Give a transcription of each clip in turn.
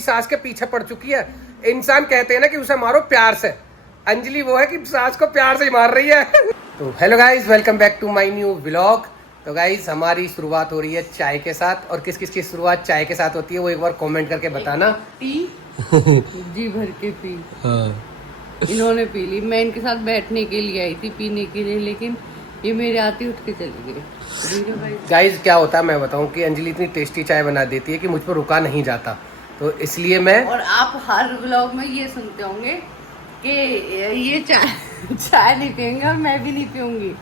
सास के पीछे पड़ चुकी है। इंसान कहते हैं ना कि उसे मारो प्यार से, अंजलि वो है कि सास को प्यार से ही मार रही है। तो hello guys, welcome back to my new vlog. तो गाइस हमारी शुरुआत हो रही है चाय के साथ, और किस किस की शुरुआत चाय के साथ होती है वो एक बार कमेंट करके बताना। पी जी भर के पी। हाँ। इन्होंने पी ली, मैं इनके साथ बैठने के लिए आई थी पीने के लिए, लेकिन ये मेरे आते उठ के चले गए। गाइस क्या होता है मैं बताऊं कि अंजलि इतनी टेस्टी चाय बना देती है कि मुझ पर रुका नहीं जाता, तो इसलिए मैं। और आप हर व्लॉग में ये सुनते होंगे कि ये चाय नहीं पियेंगे और मैं भी नहीं पीऊंगी,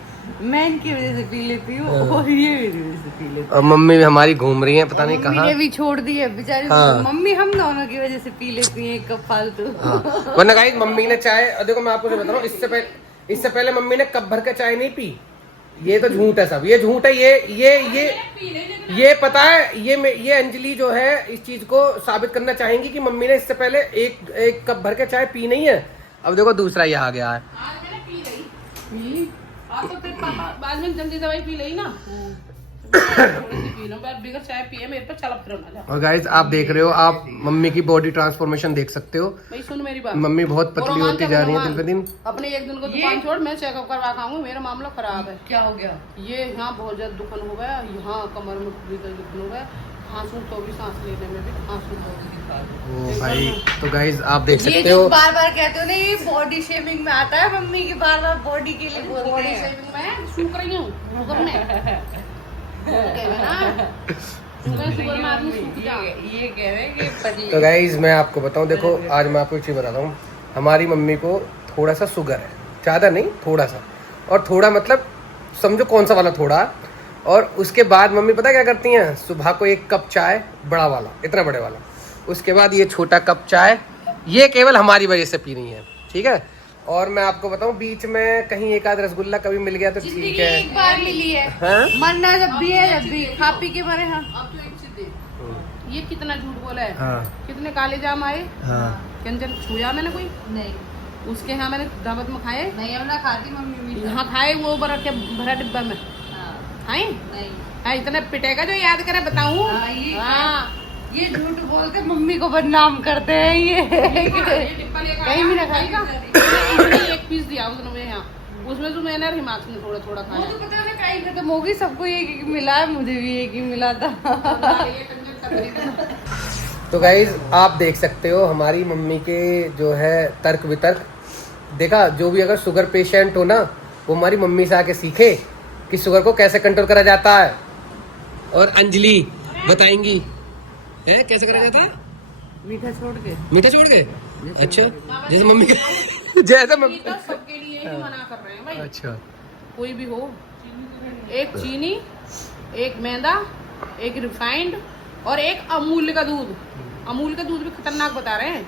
मैं इनकी वजह से पी लेती हूँ और ये मेरी वजह से पी लेती है। और मम्मी भी हमारी घूम रही है पता नहीं कहाँ। मम्मी ने भी छोड़ दी है बेचारी। हाँ। मम्मी हम दोनों की वजह से पी लेती है एक कप फालतू। हाँ। वरना गाइस मम्मी ने चाय, देखो मैं आपको बता रहा हूँ, इससे पहले मम्मी ने कप भर के चाय नहीं पी। ये तो झूठ है, सब ये झूठ है। ये पता है, ये अंजलि जो है इस चीज को साबित करना चाहेंगी कि मम्मी ने इससे पहले एक कप भर के चाय पी नहीं है। अब देखो दूसरा ये आ गया है। आप तो तेरे पापा बाद में जल्दी दवाई पी ली ना, थोड़ी सी पी लो, बिगर चाय पिए मेरे पे चला फिर ना। और गाइस आप देख रहे हो, आप मम्मी की बॉडी ट्रांसफॉर्मेशन देख सकते हो। भाई सुन मेरी बात, मम्मी बहुत पतली होती जा रही है दिन पे दिन। अपने एक दिन को दुकान छोड़, मैं चेकअप करवा के आऊंगी, मेरा मामला खराब है। क्या हो गया? ये यहाँ बहुत ज्यादा दुखन हो गया, यहाँ कमर में दुखन हो गया, खांसू तो भी सांस लेने में भी खांसू बहुत दिक्कत। ओ भाई, तो गाइस आप देख ये सकते जो हो। बार बार कहते हो ना, ये बॉडी शेमिंग में आता है। मम्मी की बार बार बॉडी के लिए बोलते बॉडी हैं। शेविंग में सूख रही हूँ शुगर में, शुगर में आदमी सूख जा। ये कह रहे हैं कि पतली। तो गाइज मैं आपको बताऊं, देखो आज मैं आपको एक चीज़ बताता हूँ। हमारी मम्मी को थोड़ा सा शुगर है, ज़्यादा नहीं थोड़ा सा, और थोड़ा मतलब समझो कौन सा वाला थोड़ा। और उसके बाद मम्मी पता क्या करती हैं, सुबह को एक कप चाय, बड़ा वाला, इतना बड़े वाला, उसके बाद ये छोटा कप चाय, ये केवल हमारी वजह से पी रही है, ठीक है। और मैं आपको बताऊं, बीच में कहीं एक आध रसगुल्ला कभी मिल गया तो ठीक है। एक बार मिली है, हाँ? मरना जब भी है, जब भी खा पी के मरे। हाँ। अब तो एक चीज देख, ये कितना झूठ बोला है। हाँ। कितने काले जाम आए, हाँ। कंजर छुया मैंने कोई नहीं उसके यहाँ, मैंने दावत में खाए, नहीं, हम ना खाती मम्मी भी। यहाँ खाए वो भरा के भरा डिब्बा में खाए। नहीं। हाँ, इतना पिटेगा जो याद करे बताऊँ। ये झूठ बोलते मम्मी को बदनाम करते हैं ये। कहीं भी ना खाएगा। एक पीस दिया उसने यहाँ, उसमें जो मैंने और हिमांशु ने थोड़ा थोड़ा खाया। वो तो पता है कहीं खत्म होगी, सबको एक मिला है, मुझे भी एक ही मिला था। तो गाइज आप देख सकते हो हमारी मम्मी के जो है तर्क वितर्क। देखा, जो भी अगर शुगर पेशेंट हो ना, वो हमारी मम्मी से आके सीखे कि शुगर को कैसे कंट्रोल करा जाता है। और अंजलि बताएंगी है कैसे करा जाता है। मीठा छोड़ के, मीठा छोड़ के। अच्छा, जैसे मम्मी जैसे मम्मी तो सबके लिए ही मना कर रहे हैं भाई। अच्छा, कोई भी हो, एक चीनी, एक मैदा, एक रिफाइंड और एक अमूल का दूध। अमूल का दूध भी खतरनाक बता रहे हैं।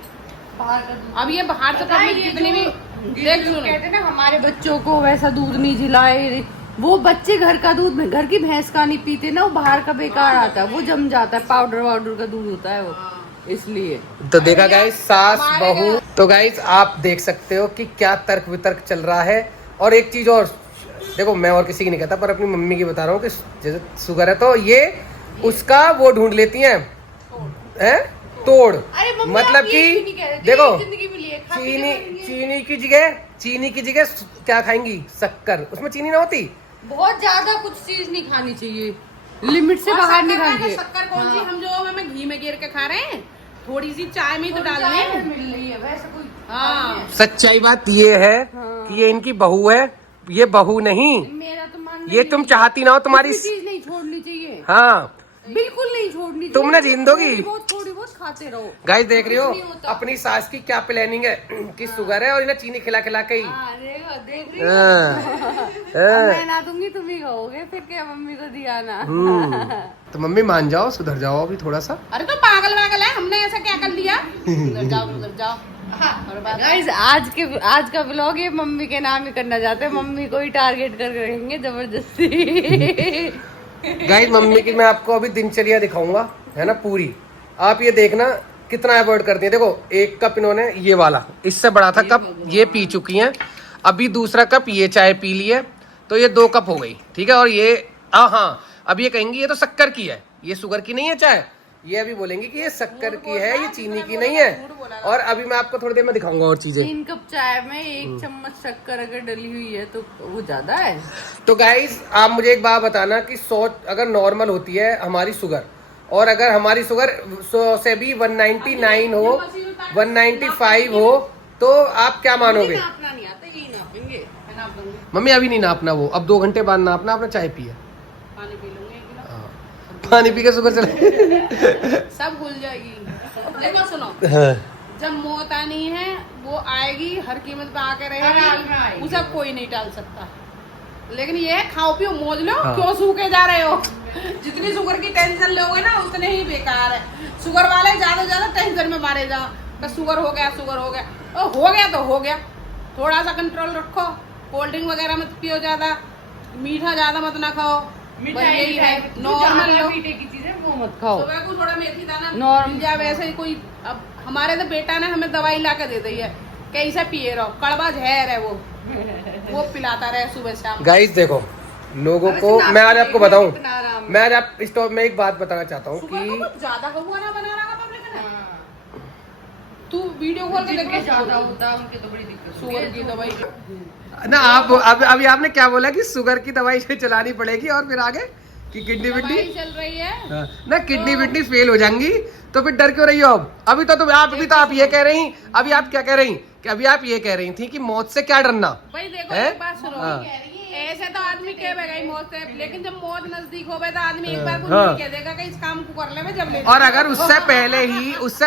बाहर का दूध। अब ये बाहर से पब्लिक जितनी भी देख सुनो, कहते हैं ना हमारे बच्चों को वैसा दूध नहीं जिलाए। वो बच्चे घर का दूध, घर की भैंस का नहीं पीते ना, वो बाहर का बेकार आता है, वो जम जाता है, पाउडर वाउडर का दूध होता है वो, इसलिए। तो देखा गाइस, सास बहू। तो गाइस आप देख सकते हो कि क्या तर्क वितर्क चल रहा है। और एक चीज और देखो, मैं और किसी की नहीं कहता, पर अपनी मम्मी की बता रहा हूँ कि जैसे शुगर है तो ये उसका वो ढूंढ लेती हैं, हैं तोड़। मतलब कि देखो, चीनी की जगह क्या खाएंगी, शक्कर। उसमें चीनी ना होती। बहुत ज्यादा कुछ चीज नहीं खानी चाहिए, लिमिट से बाहर नहीं खानी चाहिए। शक्कर कौन सी, हम जो हमें घी में गिर के खा रहे हैं, थोड़ी सी चाय में तो डाल रहे मिल रही है वैसे कोई। हाँ, सच्चाई बात ये है कि ये इनकी बहू है, ये बहू नहीं। मेरा तो मानना ये तुम चाहती ना हो तुम्हारी। चीज नहीं छोड़नी चाहिए, हाँ, बिल्कुल नहीं छोड़नी चाहिए। तुम ना जीन दोगी। थोड़ी बहुत खाते रहो। गाइस देख रही हो अपनी सास की क्या प्लानिंग है कि शुगर है और इन्हें चीनी खिला खिला के ही। देख रही हो, मैं ना दूंगी, तुम ही खाओगे, फिर क्या मम्मी को दिया ना। तो मम्मी मान जाओ, सुधर जाओ अभी थोड़ा सा। अरे तो पागल वागल है, हमने ऐसा क्या कर दिया। उधर जाओ। गाइस आज का व्लॉग ये मम्मी के नाम ही करना चाहते हैं, मम्मी को ही टारगेट कर रहेंगे जबरदस्ती। गाइस मम्मी की मैं आपको अभी दिनचर्या दिखाऊंगा, है ना पूरी। आप ये देखना कितना अवॉइड करती है। देखो, एक कप इन्होंने ये वाला, इससे बड़ा था कप, ये पी चुकी हैं। अभी दूसरा कप ये चाय पी ली है, तो ये 2 कप हो गई, ठीक है। और ये हाँ, अब ये कहेंगी ये तो शक्कर की है, ये शुगर की नहीं है चाय, ये अभी बोलेंगी कि ये शक्कर की है, ये चीनी की नहीं है। और अभी मैं आपको थोड़ी देर में दिखाऊंगा और चीजें। 3 कप चाय में 1 चम्मच शक्कर अगर डली हुई है तो वो ज्यादा है। तो गाइस आप मुझे एक बात बताना कि 100 अगर नॉर्मल होती है हमारी शुगर, और अगर हमारी शुगर 100 से भी 199 हो, 195 हो, तो आप क्या मानोगे? नापना नहीं आता, यही नापेंगे। मैं नाप दूंगी, मम्मी अभी नहीं नापना, वो अब 2 घंटे बाद नापना। आपने चाय पी है? पानी पी लूंगी 1 गिलास। पानी पी के शुगर चले। सब भूल जाएगी। देखो सुनो, जब मौत आनी है वो आएगी, हर कीमत पे आके हर हाल में रहेगी, आएगी। उसे कोई नहीं टाल सकता। लेकिन ये खाओ पियो मौज लो, हाँ। क्यों सूखे जा रहे हो? जितनी शुगर की टेंशन लोगे ना उतने ही बेकार है। शुगर वाले ज्यादा टेंशन में मारे जाओ, बस शुगर हो गया, शुगर हो गया। ओ, हो गया तो हो गया, थोड़ा सा कंट्रोल रखो। कोल्ड ड्रिंक वगैरह मत पियो ज्यादा, मीठा ज्यादा मत ना खाओ, बस यही है। नॉर्मल लो, मीठे की चीजें वो मत खाओ। सुबह को थोड़ा मेथी दाना नॉर्मल। मिल जाए वैसे ही कोई। अब हमारे तो बेटा ने हमें दवाई ला के दे दी है, कैसे पिए रहो, कड़वा जहर है वो पिलाता रहे सुबह शाम। गाइस देखो, लोगों को मैं आज आपको बताऊं, मैं आज आप स्टॉप में एक बात बताना चाहता हूँ सुबह को कि कुछ ज्यादा हुआ ना बना रहा पब्लिक ने। तू वीडियो कॉल के देख के ज्यादा होता है उनके तो बड़ी दिक्कत होती शुगर है। की दवाई। ना आप अभी आपने क्या बोला कि शुगर की दवाई चलानी पड़ेगी और फिर आगे कि किडनी दवाई विडनी, चल रही है। हाँ, ना किडनी विडनी फेल हो जाएंगी तो फिर डर क्यों रही हो? अब अभी तो आप ये कह रही, अभी आप क्या कह रही कि अभी आप ये कह रही थी कि मौत से क्या डरना भाई देखो है? एक बात सुनो, हाँ। ऐसे तो आदमी कह गई मौत से, लेकिन जब मौत नजदीक होवे तो आदमी एक बार कुछ हाँ। नहीं कह देगा कि इस काम को कर ले मैं जब ले। और अगर उससे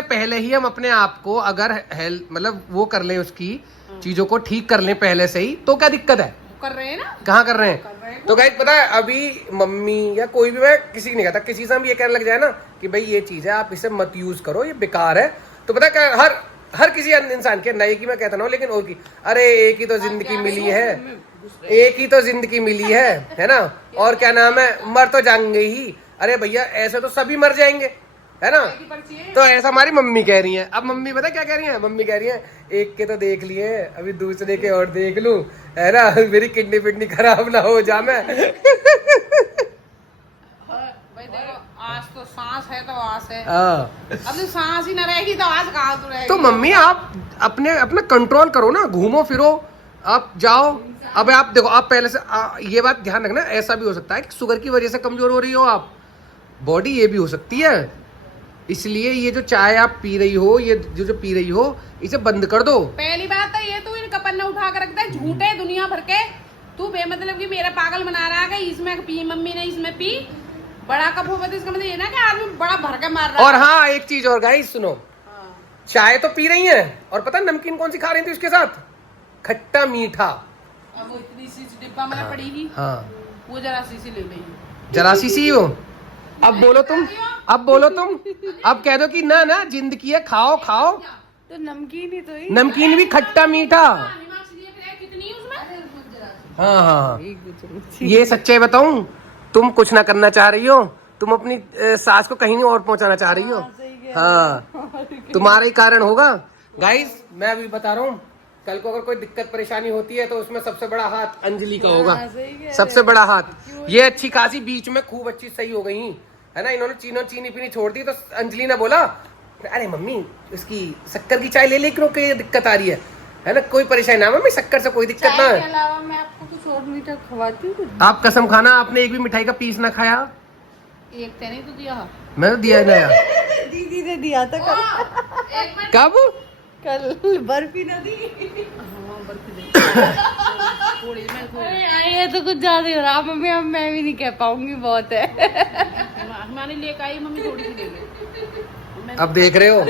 पहले ही हम अपने आप को अगर हेल्थ मतलब वो कर लें, उसकी चीजों को ठीक कर लें पहले से ही, तो क्या दिक्कत है? कर रहे हैं ना, कहाँ कर रहे कर हैं? रहे हैं। तो गाइस पता है, अभी मम्मी या कोई भी, मैं किसी को नहीं कहता, किसी से हम ये कहने लग जाए ना कि भाई ये चीज है आप इसे मत यूज करो, ये बेकार है, तो पता है क्या, हर किसी इंसान के, नए की मैं कहता ना हूँ, लेकिन और की, अरे एक ही तो जिंदगी मिली है, एक ही तो जिंदगी मिली है ना, और क्या नाम है, मर तो जाएंगे ही। अरे भैया ऐसे तो सभी मर जाएंगे, है ना? तो ऐसा हमारी मम्मी कह रही है। अब मम्मी पता क्या कह रही है? मम्मी कह रही है एक के तो देख लिए, अभी दूसरे के और देख लूं, है ना, मेरी किडनी फिडनी खराब ना हो जा मैं। भाई देखो, आज तो सांस है तो आस है, हाँ। अब तो सांस ही ना रहेगी तो आज कहाँ तो रहेगी। तो मम्मी आप अपना कंट्रोल करो ना, घूमो फिरो, आप जाओ। अब आप देखो, आप पहले से ये बात ध्यान रखना, ऐसा भी हो सकता है कि शुगर की वजह से कमजोर हो रही हो आप, बॉडी ये भी हो सकती है। इसलिए ये जो चाय आप पी रही हो, ये जो पी रही हो, इसे बंद कर दो। पहली बात तो ये तू इन कपन्ने उठा कर रखता है, झूठे दुनिया भर के। तू बेमतलब की मेरा पागल बना रहा है कि इसमें पी, मम्मी ने इसमें पी, बड़ा कप होगा तो इसका मतलब ये ना कि आदमी बड़ा भर के मार रहा और है। हाँ, एक चीज और गाइस सुनो, चाय तो पी रही हैं, और पता है नमकीन कौन सी खा रही थी उसके साथ? खट्टा मीठा। अब वो इतनी सी डिब्बा में पड़ी ही, हाँ, वो जरा सी ले ली। जरा सी हो। अब बोलो तुम, अब कह दो कि ना ना जिंदगी है, खाओ खाओ। तो नमकीन ही तो ही। नमकीन भी खट्टा मीठा। कितनी उसमें? हाँ हाँ, ये सच्चाई बताऊं, तुम कुछ ना करना चाह रही हो, तुम अपनी सास को कहीं और पहुंचाना चाह रही हो। हाँ, तुम्हारे ही कारण होगा। गाइस मैं अभी बता रहा हूँ, कल को अगर कोई दिक्कत परेशानी होती है तो उसमें सबसे बड़ा हाथ अंजलि का होगा, सबसे बड़ा हाथ। ये अच्छी खासी बीच में खूब अच्छी सही हो गई है ना, इन्होंने चीनी पीनी छोड़ दी तो अंजलि ने बोला अरे मम्मी इसकी शक्कर की चाय ले ले, क्यों कि दिक्कत आ रही है ना, कोई परेशानी ना मम्मी, शक्कर से कोई दिक्कत ना चाय के है। अलावा मैं आपको कुछ और मीठा खवाती हूँ। आप कसम खाना, आपने एक भी मिठाई का पीस ना खाया? एक तेने तो दिया, मैं तो दिया ना यार। दीदी ने दिया था कल। एक मिनट। कब? कल बर्फी ना दी। हाँ, बर्फी दे। थोड़ी मैं थोड़ी अरे ये तो कुछ ज्यादा ही हो रहा मम्मी, अब मैं भी नहीं कह पाऊंगी, बहुत है। मैंने लेकर आई, मम्मी थोड़ी सी ले ले। अब देख रहे हो,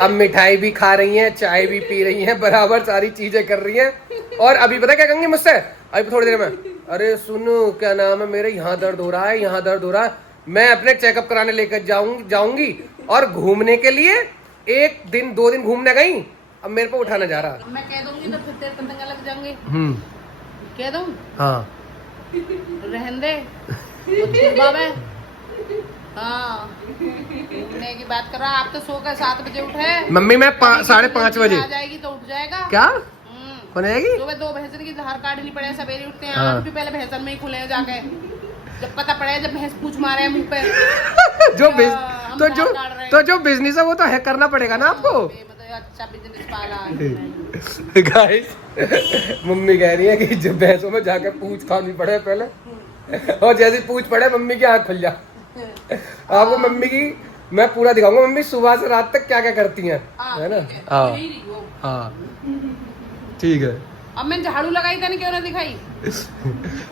अब मिठाई भी खा रही हैं, चाय भी पी रही हैं, बराबर सारी चीजें कर रही हैं। और अभी पता क्या कहेंगे मुझसे अभी थोड़ी देर में? अरे सुनो क्या नाम है, मेरे यहाँ दर्द हो रहा है, यहाँ दर्द हो रहा है, मैं अपने चेकअप कराने लेकर जाऊंगी। और घूमने के लिए 1 दिन 2 दिन घूमने गई, अब मेरे को उठाना जा रहा। मैं कह दूंगी तो फिर तेरे पतंगा लग जाएंगे। कह दूं? हाँ, रहन दे, वो छुपा है। हाँ, घूमने की बात कर रहा। आप तो सो कर 7 बजे उठे। मम्मी मैं 5:30 बजे आ जाएगी तो उठ जाएगा क्या कौन आएगी? सुबह 2 भैंसन की धार काटनी पड़े, सवेरे उठते हैं, हाँ। आँख भी पहले भैंसन में ही खुले हैं जाके। जब पता पड़ेगा जब भैंस पूछ मारे मुंह पे जो हम तो दाल जो डाल रहे हैं। तो जो बिजनेस है वो तो है करना पड़ेगा ना आपको। मतलब अच्छा बिजनेस पाला है। गाइस मम्मी कह रही है कि जब भैंसों में जाकर पूछ खानी पड़े पहले, और जैसी पूछ पड़े मम्मी की आँख खुल जा। आपको मम्मी की मैं पूरा दिखाऊंगा, मम्मी सुबह से रात तक क्या क्या करती हैं, है ना। हाँ यही रही वो। हाँ ठीक है। अब मैं झाड़ू लगाई था क्यों ना दिखाई।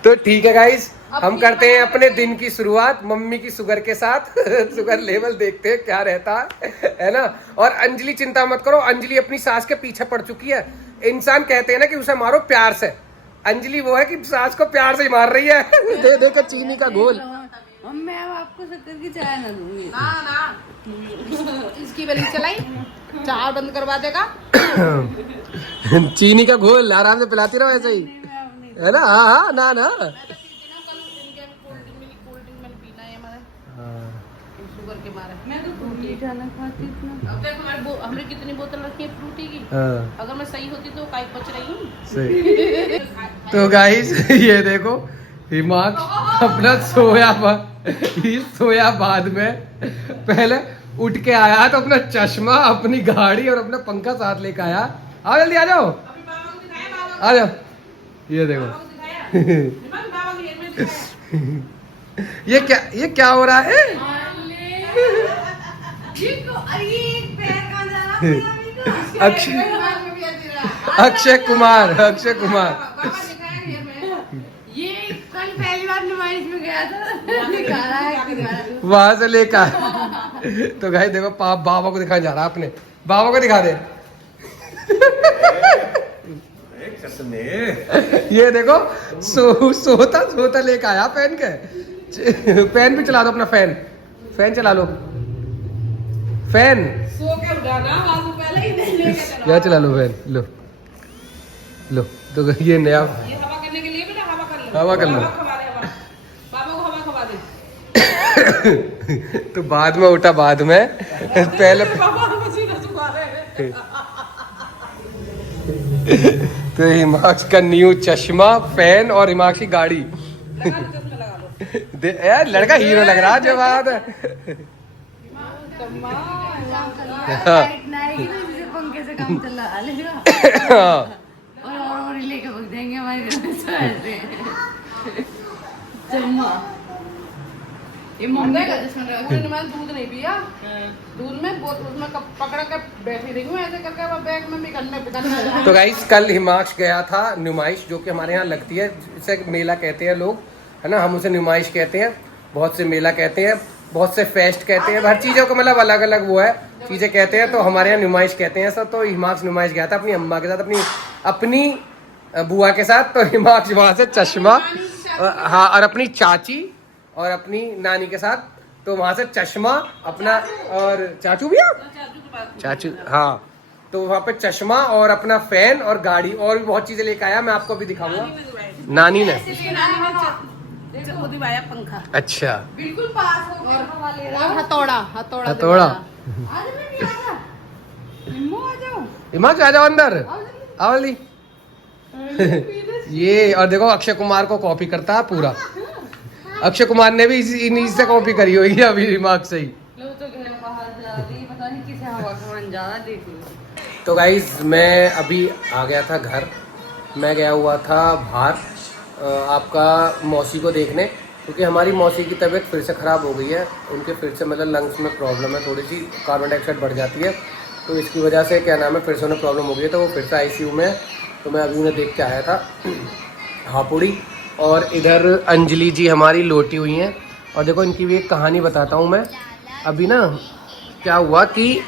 तो ठीक है गाइस, अब हम ये करते हैं बताओ अपने कि- दिन की शुरुआत मम्मी की शुगर के साथ। शुगर लेवल देखते हैं क्या रहता है ना। और अंजलि चिंता मत करो, अंजलि अपनी सास के पीछे पड़ चुकी है। इंसान कहते हैं ना कि उसे मारो प्यार से, अंजलि वो है कि सास को प्यार से ही मार रही है। दे दे कर चीनी का घोल। मैं अब आपको शक्कर की चाय ना दूंगी। ना ना इसकी बली चलाई चाय बंद करवा देगा। चीनी का घोल आराम से पिलाती रहो ऐसे ही, है ना। हाँ हाँ ना ना। शुगर के मारे मैं तो फ्रूटी खाना खाती इतना। अब देख हमने कितनी बोतल रखी है फ्रूटी की। हाँ अगर मैं सही होती तो काई पच रही हूँ। सही। तो गाइस ये देखो हिमाक्ष अपना सोया बाद में पहले उठ के आया तो अपना चश्मा, अपनी गाड़ी और अपना पंखा साथ लेके आया। आओ जल्दी आ जाओ, अभी बाबा को दिखाया, बाबा आ जाओ। ये देखो बाबा को दिखाया। बाबा को हेलमेट दिखाया। ये क्या हो रहा है। अक्षय दिमाग में भी ऐसे रहा। अक्षय कुमार, अक्षय कुमार। बाबा दिखाया हेलमेट। ये कल पहली बार नुमाइश में गया था, दिखा रहा है वहां से लेकर तो गाइस देखो बाबा को दिखाने जा रहा है अपने, बाबा को दिखा दे। ये देखो सोता लेके आया पेन के। पेन भी चला दो अपना, फैन चला लो, फैन सो के उठाना बाबू पहले ही नहीं लेके चला। या चला लो फैन, लो तो ये नया ये हवा करने के लिए बेटा हवा कर लो। हवा कर लो। खवा दे हवा। बाबा को हवा खवा दे। तो बाद में उठा, बाद में पहले बाबा पसीना सुखा रहे हैं। तो हिमाक्ष का न्यू चश्मा, फैन और हिमाक्ष की गाड़ी। लगा लो चश्मा लगा लो। यार लड़का हीरो लग रहा है जो बात है। पंखे से काम चला लेगा हाँ। और ही लेके भग जाएंगे हमारे घर में तो ऐसे। चम्मा ये मम्मी का उसने मैंने दूध नहीं पिया। दूध में उसमें पकड़ कर बैठी रही हूँ ऐसे करके वो बैग में निकलने तो गाइस कल हिमाक्ष गया था नुमाइश, जो कि हमारे यहाँ लगती है, इसे मेला कहते हैं लोग, है ना। हम उसे नुमाइश कहते हैं, बहुत से मेला कहते हैं, बहुत से फेस्ट कहते हैं, हर चीज़ों को मतलब अलग अलग वो है चीज़ें कहते हैं। तो हमारे यहाँ नुमाइश कहते हैं सब। तो हिमाक्ष नुमाइश गया था अपनी अम्मा के साथ, अपनी बुआ के साथ। तो हिमाक्ष वहाँ से चश्मा हाँ, और अपनी चाची और अपनी नानी के साथ, तो वहाँ से चश्मा अपना, और चाचू भैया, चाचू हाँ, तो वहाँ पे चश्मा और अपना फैन और गाड़ी और भी बहुत चीजें लेके आया। मैं आपको अभी दिखाऊंगा। नानी ने पंखा अच्छा बिल्कुल पास हो गया हवा ले रहा है। हथौड़ा हथौड़ा। आज मैं नहीं आ रहा। निम्मो आ जाओ, हिमाक्ष आ जाओ अंदर, आओ जल्दी। आओ जल्दी। ये और देखो अक्षय कुमार को कॉपी करता है पूरा। अक्षय कुमार ने भी इन्हीं से कॉपी करी होगी अभी हिमाक्ष से ही। लो तो घर बाहर जा रही, पता नहीं किसे हवा खान जा रहा, देख लो। तो गाइज मैं अभी आ गया था घर। मैं गया हुआ था बाहर आपका मौसी को देखने, क्योंकि हमारी मौसी की तबीयत फिर से ख़राब हो गई है। उनके फिर से मतलब लंग्स में प्रॉब्लम है, थोड़ी सी कार्बन डाइऑक्साइड बढ़ जाती है, तो इसकी वजह से क्या नाम है फिर से उन्हें प्रॉब्लम हो गई है। तो वो फिर से ICU में है। तो मैं अभी उन्हें देख के आया था हापुड़ी। और इधर अंजलि जी हमारी लोटी हुई हैं। और देखो इनकी भी एक कहानी बताता हूँ मैं। अभी ना क्या हुआ कि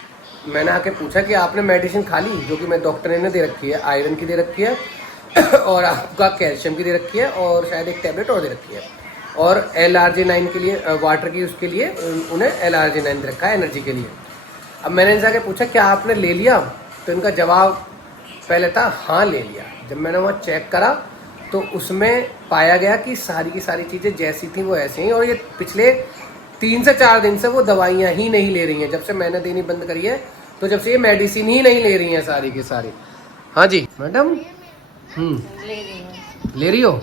मैंने आके पूछा कि आपने मेडिसिन खा ली, जो कि मैं डॉक्टर ने दे रखी है, आयरन की दे रखी है और आपका कैल्शियम की दे रखी है, और शायद एक टैबलेट और दे रखी है, और LRG9 के लिए वाटर की, उसके लिए उन्हें LRG9 दे रखा है एनर्जी के लिए। अब मैंने इनसे आके पूछा क्या आपने ले लिया, तो इनका जवाब पहले था हाँ ले लिया। जब मैंने वहाँ चेक करा तो उसमें पाया गया कि सारी की सारी चीज़ें जैसी थी वो ऐसी ही, और ये पिछले 3 से 4 दिन से वो दवाइयाँ ही नहीं ले रही हैं। जब से मैंने देनी बंद करी है, तो जब से ये मेडिसिन ही नहीं ले रही हैं सारी की सारी। हाँ जी मैडम। ले रही हूँ। ले रही हो?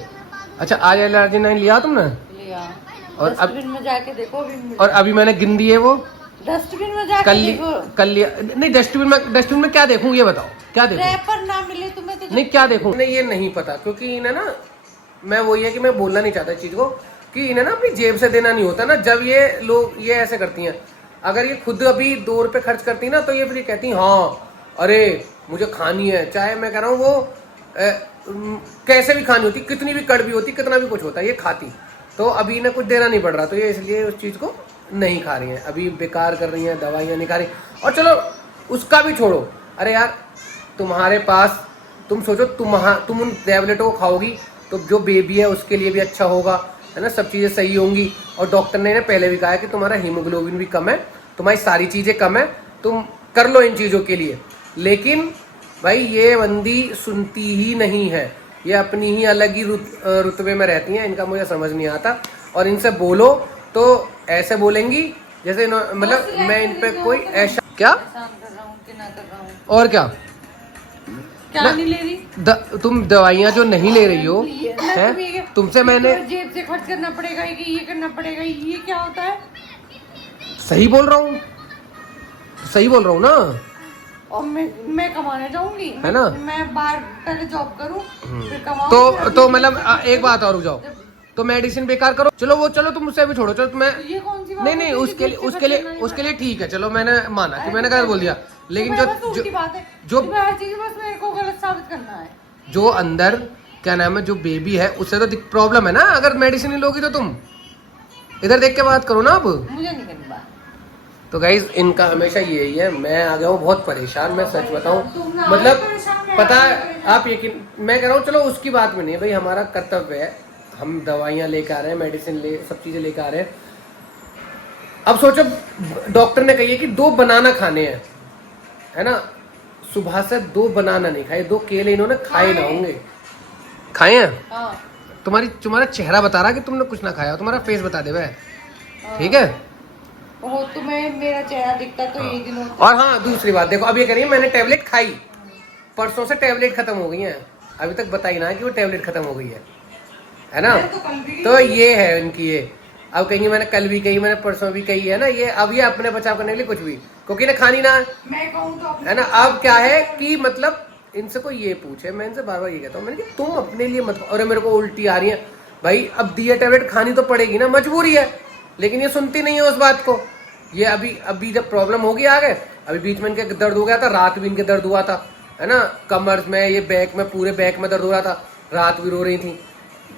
अच्छा आज LRG9 लिया तुमने? लिया और अब डस्टबिन में जाके देखो अभी। और अभी मैंने गिन दी है वो। डस्टबिन में जाके देखो। कल लिया नहीं, डस्टबिन में क्या देखूं ये बताओ, क्या देखूं? रैपर ना मिले तुम्हें तो नहीं क्या देखूं? नहीं ये नहीं पता, क्योंकि इन्हें ना, मैं वही है कि मैं बोलना नहीं चाहता इस चीज को, कि इन्हें ना अपनी जेब से देना नहीं होता ना। जब ये लोग ये ऐसे करती हैं, अगर ये खुद अभी 2 रुपए खर्च करती ना, तो ये फिर कहती हाँ अरे मुझे खानी है, चाहे मैं कह रहा हूँ वो कैसे भी खानी होती, कितनी भी कड़वी होती, कितना भी कुछ होता, ये खाती। तो अभी इन्हें कुछ देना नहीं पड़ रहा, तो ये इसलिए उस चीज़ को नहीं खा रही हैं, अभी बेकार कर रही हैं, दवाइयाँ नहीं खा रही। और चलो उसका भी छोड़ो, अरे यार तुम्हारे पास, तुम सोचो तुम उन टैबलेटों को खाओगी तो जो बेबी है उसके लिए भी अच्छा होगा, है ना, सब चीज़ें सही होंगी। और डॉक्टर ने पहले भी कहा है कि तुम्हारा हीमोग्लोबिन भी कम है, तुम्हारी सारी चीज़ें कम है, तुम कर लो इन चीज़ों के लिए। लेकिन भाई ये बंदी सुनती ही नहीं है, ये अपनी ही अलग ही रुतबे में रहती हैं, इनका मुझे समझ नहीं आता। और इनसे बोलो तो ऐसे बोलेंगी जैसे मतलब मैं इन पे कोई ऐसा क्या कर रहा हूँ कि ना कर रहा हूँ। और क्या नहीं ले रही तुम दवाइयाँ जो नहीं ले रही हो है, तुमसे मैंने जेब से खर्च करना पड़ेगा कि ये करना पड़ेगा, ये क्या होता है? सही बोल रहा हूँ, सही बोल रहा हूँ ना। और मैं कमाने जाऊंगी, है ना, मैं बाहर पहले जॉब करूँ फिर कमाऊं। तो मतलब एक बात और रुक जाओ, तो मेडिसिन बेकार करो, चलो तुम मुझसे भी छोड़ो, चलो तुम्हें ये कौन सी बात नहीं उसके लिए ठीक है, चलो मैंने माना कि मैंने गलत बोल दिया, लेकिन जो मेरे को गलत साबित करना है। जो अंदर क्या नाम है, जो बेबी है उससे तो प्रॉब्लम है ना, अगर मेडिसिन नहीं लोगी तो तुम इधर देख के बात करो ना। अब मुझे नहीं करनी बात। तो गाइज इनका हमेशा यही है, मैं आ गया हूँ बहुत परेशान, मैं सच बताऊँ, मतलब पता है आप यकीन, मैं कह रहा हूँ चलो उसकी बात में नहीं भाई, हमारा कर्तव्य है, हम दवाइयाँ लेकर आ रहे हैं, मेडिसिन सब चीज़ें लेकर आ रहे हैं। अब सोचो डॉक्टर ने कही है कि 2 बनाना खाने हैं, है ना, सुबह से 2 बनाना नहीं खाए, 2 केले इन्होंने खाए ना होंगे। खाए हैं? तुम्हारा चेहरा बता रहा कि तुमने कुछ ना खाया, तुम्हारा फेस बता दे भाई, ठीक है? तुम्हें मेरा चेहरा दिखता तो एक दिन होता। और हाँ दूसरी बात देखो, अब ये करिए मैंने टैबलेट खाई, परसों से टैबलेट खत्म हो गई है, अभी तक बताई ना कि वो टैबलेट खत्म हो गई है ना। तो ये है इनकी, ये अब कहेंगे मैंने कल भी कही, मैंने परसों भी कही, है ना, ये अब ये अपने बचाव करने के लिए कुछ भी, क्योंकि ना खानी ना मैं कहूँ तो है ना। अब क्या है कि मतलब इनसे कोई ये पूछे, मैं इनसे बार बार ये कहता हूँ, मैंने कि तुम अपने लिए मत, और मेरे को उल्टी आ रही है भाई, अब दिया टैबलेट खानी तो पड़ेगी ना, मजबूरी है, लेकिन ये सुनती नहीं है उस बात को। ये अभी जब प्रॉब्लम होगी आगे, अभी बीच में इनके दर्द हो गया था, रात भी इनके दर्द हुआ था, है ना, कमर में, ये बैक में, पूरे बैक में दर्द हो रहा था, रात भी रो रही थी।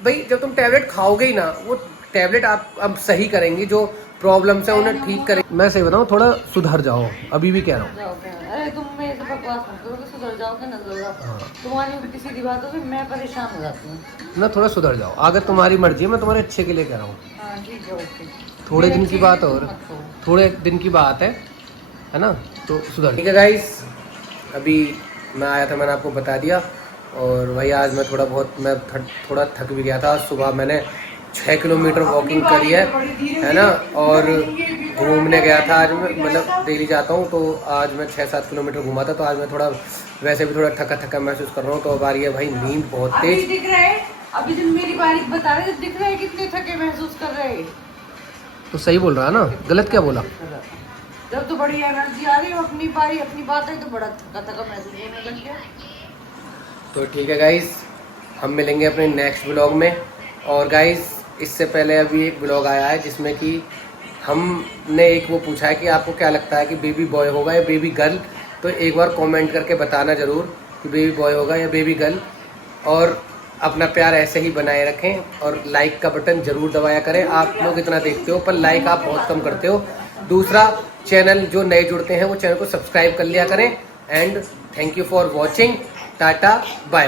भाई जब तुम टैबलेट खाओगे ही ना, वो टैबलेट आप अब सही करेंगी, जो प्रॉब्लम है उन्हें ठीक करेंगे। मैं सही बताऊँ, थोड़ा सुधर जाओ, अभी भी कह रहा हूँ। अरे तुम मेरे से बकवास मत करो, सुधर जाओगे ना सुधर जाओ, तुम्हारी उल्टी सीधी बात होगी, मैं परेशान हो जाती हूँ ना, थोड़ा सुधर जाओ, अगर तुम्हारी मर्जी है, मैं तुम्हारे अच्छे के लिए कह रहा हूँ। ठीक है, ओके। थोड़े दिन की बात, और थोड़े दिन की बात है ना, तो सुधर। ठीक है गाइस, अभी मैं आया था, मैंने आपको बता दिया, और वही आज मैं थोड़ा थक भी गया था। सुबह मैंने 6 किलोमीटर वॉकिंग करी है ना, और घूमने गया था आज मैं, मतलब डेली जाता हूँ, तो आज मैं 6-7 किलोमीटर घूमा था, तो आज मैं थोड़ा वैसे भी थोड़ा थका महसूस कर रहा हूँ। तो अब आ रही है भाई नींद बहुत तेज। दिख रहा है अभी जब मेरी बारी बता रहे, दिख रहा है कितने थके महसूस कर रहे हैं। तो सही बोल रहा है ना, गलत क्या बोला? जब तो बड़ी एनर्जी आ रही है, अपनी बारी अपनी बात है, तो बड़ा थका महसूस होने लग गया। तो ठीक है गाइस, हम मिलेंगे अपने नेक्स्ट ब्लॉग में। और गाइस इससे पहले अभी एक ब्लॉग आया है जिसमें कि हमने एक वो पूछा है कि आपको क्या लगता है कि बेबी बॉय होगा या बेबी गर्ल, तो एक बार कमेंट करके बताना ज़रूर कि बेबी बॉय होगा या बेबी गर्ल। और अपना प्यार ऐसे ही बनाए रखें, और लाइक का बटन ज़रूर दबाया करें। आप लोग इतना देखते हो पर लाइक आप बहुत कम करते हो। दूसरा, चैनल जो नए जुड़ते हैं वो चैनल को सब्सक्राइब कर लिया करें। And thank you for watching, tata bye.